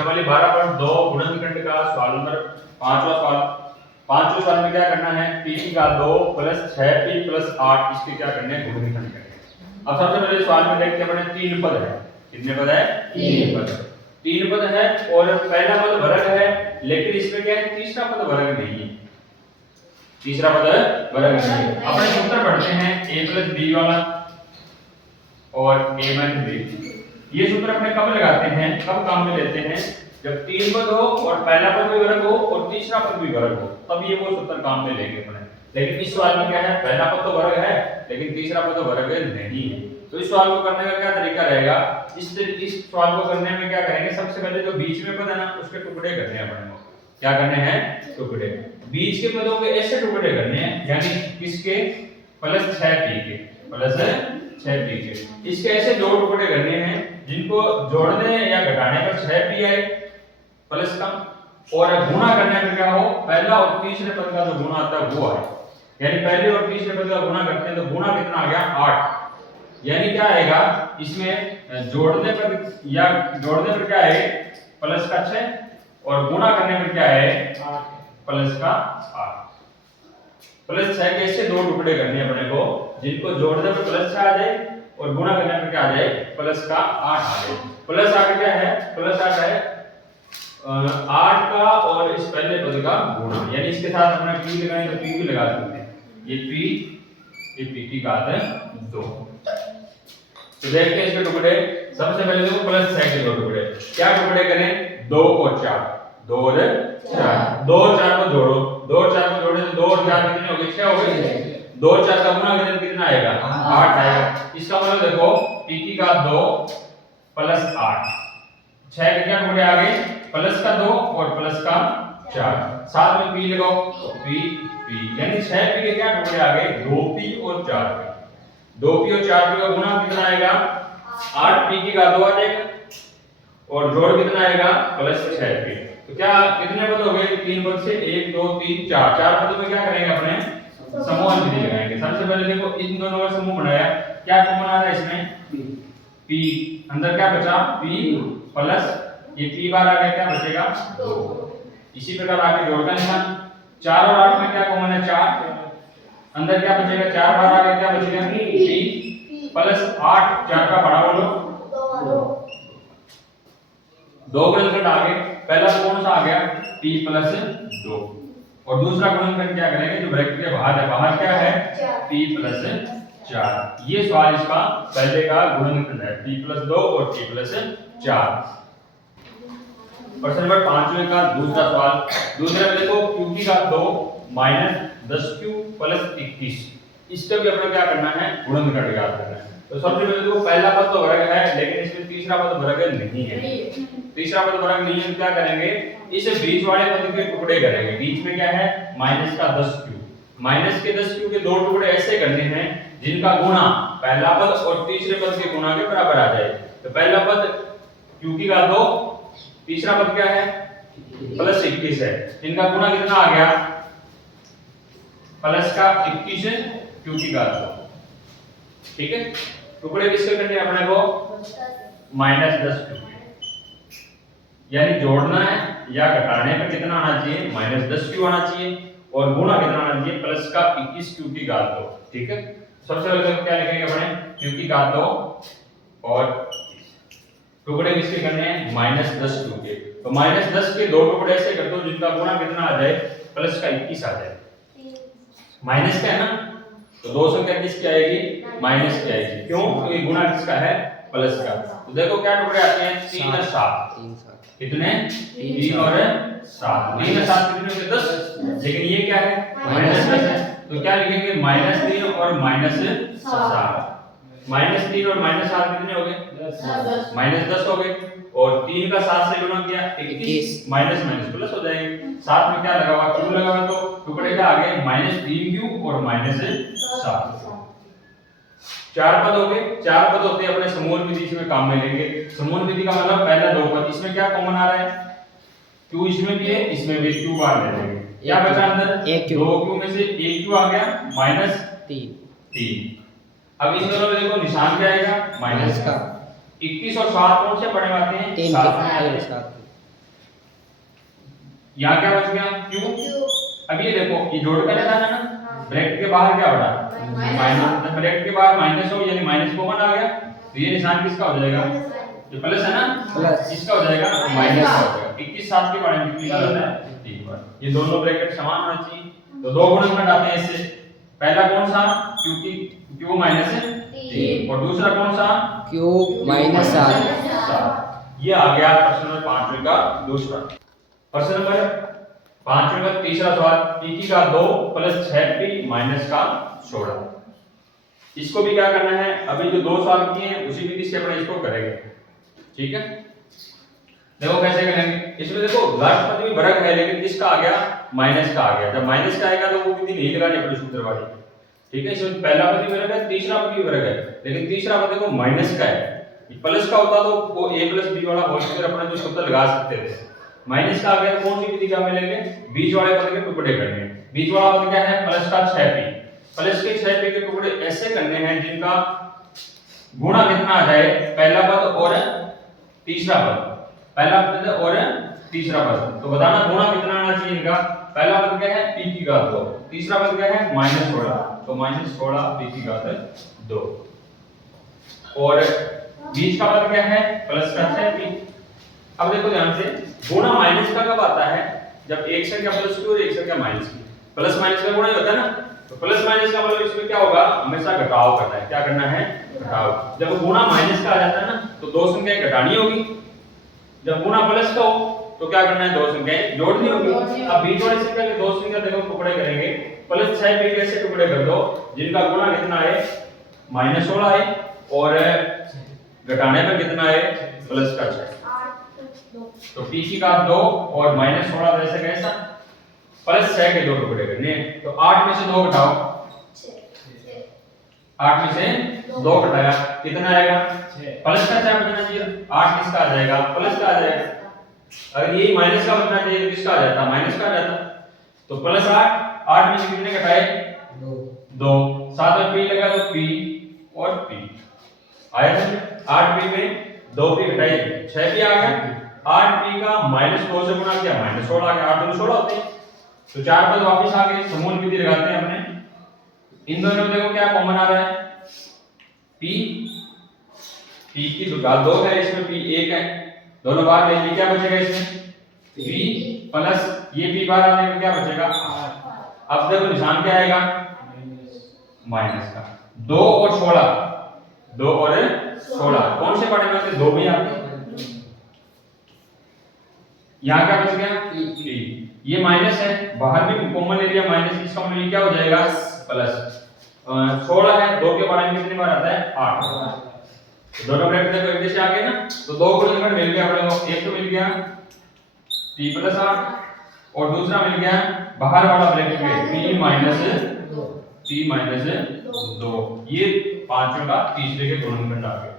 प्रश्न वाली 12.2 गुणनखंड का सवाल नंबर 5वां सवाल। 5वें सवाल में क्या करना है, p का 2 प्लस 6p प्लस 8 इसके क्या करने हैं, गुणनखंड करने हैं। अब सबसे पहले सवाल में देखते हैं अपने तीन पद है। कितने पद है? तीन पद। तीन पद है और पहला पद वर्ग है, लेकिन इसमें क्या है, तीसरा पद वर्ग नहीं है। तीसरा पद वर्ग नहीं है। अपने सूत्र पढ़ते हैं a प्लस b वाला और a माइनस b। ये सूत्र अपने कब लगाते हैं, कब काम में लेते हैं, जब तीन पद हो और पहला पद भी वर्ग हो और तीसरा पद भी वर्ग हो, तब ये वो सूत्र काम में लेंगे अपने। लेकिन इस सवाल में क्या है, पहला पद तो वर्ग है लेकिन तीसरा पद तो वर्ग नहीं है। तो इस सवाल को करने का क्या तरीका रहेगा, इस सवाल को करने में क्या करेंगे, सबसे पहले जो बीच में पद है ना उसके टुकड़े करने हैं अपने को। क्या करने हैं, टुकड़े। बीच के पदों के ऐसे टुकड़े करने हैं, यानी किसके, प्लस 6p के, प्लस 6p के। इसके ऐसे दो टुकड़े करने हैं जिनको जोड़ने या घटाने पर 6p आए प्लस का, और गुणा करने पर क्या हो, पहला और तीसरे पद का जो गुणा आता है वो आए। यानी पहले और तीसरे पद का गुणा करते हैं तो गुणा कितना आ गया, 8। यानी क्या आएगा इसमें, जोड़ने पर क्या है, प्लस का 6 और गुणा करने पर क्या है, प्लस का 8। प्लस 6 के ऐसे दो टुकड़े करने हैं अपने को जिनको जोड़ने पर प्लस 6 आ जाए और गुणा करने पर क्या आ जाए, प्लस का 8 आ जाए। प्लस 8 क्या है, प्लस 8 है 8 का और इस पहले पद का गुणा, यानी इसके साथ अपना p लगाएं तो p भी लगा सकते हैं। ये p की घात है 2। तो देखते हैं इसके टुकड़े। सबसे पहले देखो प्लस 6 के दो टुकड़े, क्या टुकड़े करें, 2 और 4, 2 और 4, 2 और 4 को जोड़ो, 2 और 4 को जोड़े तो 2 और 4 कितने हो गए, 6 हो गए। 2 और 4 का गुणा करें तो कितना आएगा, 8 आएगा। इसका मतलब देखो p की घात 2 प्लस 8, 6 के क्या टुकड़े आ गए, प्लस का 2 और प्लस का 4, साथ में p लगाओ तो p यानी 6p के क्या टुकड़े आ गए, 2p और 4p। 2p और 4p का गुणा कितना आएगा, 8p की घात 2 आ जाएगा और जोड़ कितना आएगा, प्लस 6p। तो क्या कितने पद हो गए, तीन पद से 1 2 3 4, चार पदों में क्या करेंगे अपने, समूह विधि लगाएंगे। सबसे पहले देखो इन दोनों का समूह बनाया, क्या कॉमन आ रहा है इसमें, p, अंदर क्या बचा, p प्लस ये p बार आ गया, क्या बचेगा 2। इसी प्रकार आगे जोड़ का निशान, 4 और 8 में क्या कॉमन है, 4, अंदर क्या बचेगा, 4 बार आ गया, क्या बचेगा p प्लस 8, 4 का बड़ा बोलो 2 गुणनखंड आ गए। पहला कौन सा आ गया, p प्लस 2 और दूसरा गुणनखंड क्या करेंगे, जो ब्रैकेट के बाहर है, बाहर क्या है, p प्लस 4। ये सवाल इसका पहले का गुणनखंड है, p प्लस 2 और p प्लस 4। प्रश्न नंबर 5वें का दूसरा सवाल। दूसरे में देखो q की घात 2 माइनस 10q प्लस 21, इसका भी अपना क्या करना है, गुणनखंड ज्ञात करना है। तो सबसे पहले देखो पहला पद तो वर्ग है लेकिन इसमें तीसरा पद वर्ग नहीं है। तीसरा पद वर्ग नहीं है, क्या करेंगे, इस बीच वाले पद के टुकड़े करेंगे। बीच में क्या है, माइनस का 10q, माइनस के 10q के दो टुकड़े ऐसे करने हैं जिनका गुणा पहला पद और तीसरे पद के गुणा के बराबर आ जाए। तो पहला पद q की घात 2, तीसरा पद क्या है, प्लस 21 है, इनका गुणा कितना आ गया, प्लस का 21 है q की घात 2। ठीक है, टुकड़े किसके करने हैं अपने को, माइनस 10q, यानी जोड़ना है या घटाने पर कितना आना चाहिए, माइनस 10q आना चाहिए और गुणा कितना आना चाहिए, प्लस का 21q की घात 2। ठीक है, सबसे पहले क्या लिखेंगे अपने, q की घात 2 और टुकड़े किसके करने हैं, माइनस 10q के। तो माइनस 10 के दो टुकड़े ऐसे कर दो जिनका गुणा कितना आ जाए, प्लस का 21 आ जाए। माइनस का है ना, तो दो संख्या किसकी आएगी, माइनस की आएगी, क्यों, क्योंकि गुणा किसका है, प्लस का। तो देखो क्या टुकड़े आते हैं, 3 और 7, कितने, 3 और 7, 3 और 7 कितने होंगे, 10, लेकिन ये क्या है, माइनस 10 है, तो क्या लिखेंगे, माइनस 3 और माइनस 7। माइनस 3 और माइनस 7 कितने हो गए, माइनस 10 हो गए, और 3 का 7 से गुणा किया 21, माइनस माइनस प्लस हो जाएंगे। साथ में क्या लगा हुआ, q लगा हुआ, तो टुकड़े का आ गए माइनस 3q और माइनस 7। चार पद हो गए, चार पद होते हैं अपने समूह विधि इसमें काम में लेंगे। समूह विधि का मतलब पहला दो पद, इसमें क्या कॉमन आ रहा है, q इसमें भी है, इसमें भी q बार ले लेंगे। क्या बचा अंदर, 2q में से 1q आ गया, माइनस 3। अब इन दोनों में देखो निशान क्या आएगा, माइनस का। 21 और 7 कौन से पढ़े आते हैं, 3 के। यहाँ क्या बच गया क्यू। अब ये देखो ये जोड़ का निशान है ना, ब्रैकेट के बाहर क्या हो रहा है माइनस, ब्रैकेट के बाहर माइनस हो यानी माइनस कॉमन आ गया, तो ये निशान किसका हो जाएगा, ये प्लस है ना, प्लस इसका हो जाएगा माइनस का हो जाएगा। 21 7 के बारे में कितनी बार आता है 3 बार। ये दोनों ब्रैकेट समान होना चाहिए, तो दो गुणनखंड आते हैं इससे। पहला कौन सा, क्योंकि क्यू माइनस 3 और दूसरा कौन सा क्यू माइनस 7। ये आ गया प्रश्न नंबर 5 का दूसरा। प्रश्न नंबर 5 का तीसरा सवाल, पी का 2 प्लस 6p माइनस का 16। इसको भी क्या करना है, अभी जो दो सवाल किए हैं उसी विधि से अपने इसको करेंगे, ठीक है। देखो कैसे करेंगे, इसमें देखो घात पद भी वर्ग है लेकिन किसका आ गया माइनस का आ गया। जब माइनस का आएगा तो वो विधि नहीं लगानी अपने सूत्र वाली, ठीक है। इसमें पहला पद भी वर्ग है, तीसरा पद भी वर्ग है, लेकिन तीसरा पद देखो माइनस का है। प्लस का होता तो वो a प्लस b वाला होल स्क्वायर अपने जो सूत्र लगा सकते थे। माइनस का आ गया तो कौन सी विधि क्या मिलेंगे, बीच वाले पद के टुकड़े करने। बीच वाला पद क्या है प्लस का 6p, प्लस के 6p के टुकड़े ऐसे करने हैं जिनका गुणा कितना आ जाए, पहला पद और तीसरा पद, पहला पद और तीसरा पद। तो बताना गुणा कितना आना चाहिए इनका। पहला पद क्या है p की घात 2, तीसरा पद क्या है -16, तो -16 p की घात 2 और बीच का पद क्या है प्लस का 6p। अब देखो ध्यान से, गुणा माइनस का कब आता है, जब एक संख्या प्लस की और एक संख्या माइनस की। प्लस माइनस का गुणा ही होता है ना, तो प्लस माइनस का मतलब इसमें क्या होगा, हमेशा घटाव करना है। क्या करना है, घटाव। जब गुणा माइनस का आ जाता है ना तो दो संख्याएं घटानी होगी, जब गुणा प्लस का हो तो क्या करना है, दो संख्याएं जोड़नी होगी। अब बीच वाली संख्या के दो संख्या देखो टुकड़े करेंगे, प्लस 6p के ऐसे टुकड़े कर दो जिनका गुणा कितना है -16 है और घटाने पर कितना है प्लस का 6। तो p की घात 2 और -16 वैसे कैसा, प्लस 6 के दो टुकड़े करने हैं। तो 8 में से 2 घटाओ, 8 में से 2 घटाया कितना आएगा, प्लस का 6 बचना चाहिए। 8 किसका आ जाएगा, प्लस का आ जाएगा। अगर यही माइनस का बचना चाहिए तो किसका आ जाता, माइनस का आ जाता। तो प्लस 8 में से कितने घटाए 2, साथ में p लगा तो p और p आया था। 8p में 2p घटाए 6p आ गया। 8p का -2 से गुणा किया -16 आ गया, 8 दूनी 16 होते हैं। तो चार पद वापस आ गए, समूह विधि लगाते हैं अपने। इन दोनों में देखो क्या कॉमन आ रहा है, p की घात 2 है, इसमें p 1 है, दोनों बाहर ले लिए, क्या बचेगा इसमें p प्लस ये p बाहर आने में क्या बचेगा 8। अब देखो निशान क्या आएगा माइनस का। 2 और 16, 2 और 16 कौन से पढ़े में से 2 भी आते हैं। यहाँ क्या बच गया ये माइनस है, बाहर भी कॉमन एरिया माइनस, इसका मतलब ये क्या हो जाएगा प्लस। 16 है, 2 के बारे में कितनी बार आता है 8। तो दोनों ब्रैकेट देखो एक जैसे आ गए ना, तो दो गुणनखंड मिल गया अपने को। एक तो मिल गया p + 8 और दूसरा मिल गया बाहर वाला ब्रैकेट में p - 2। ये पांचों का तीसरे के गुणनखंड आ गए।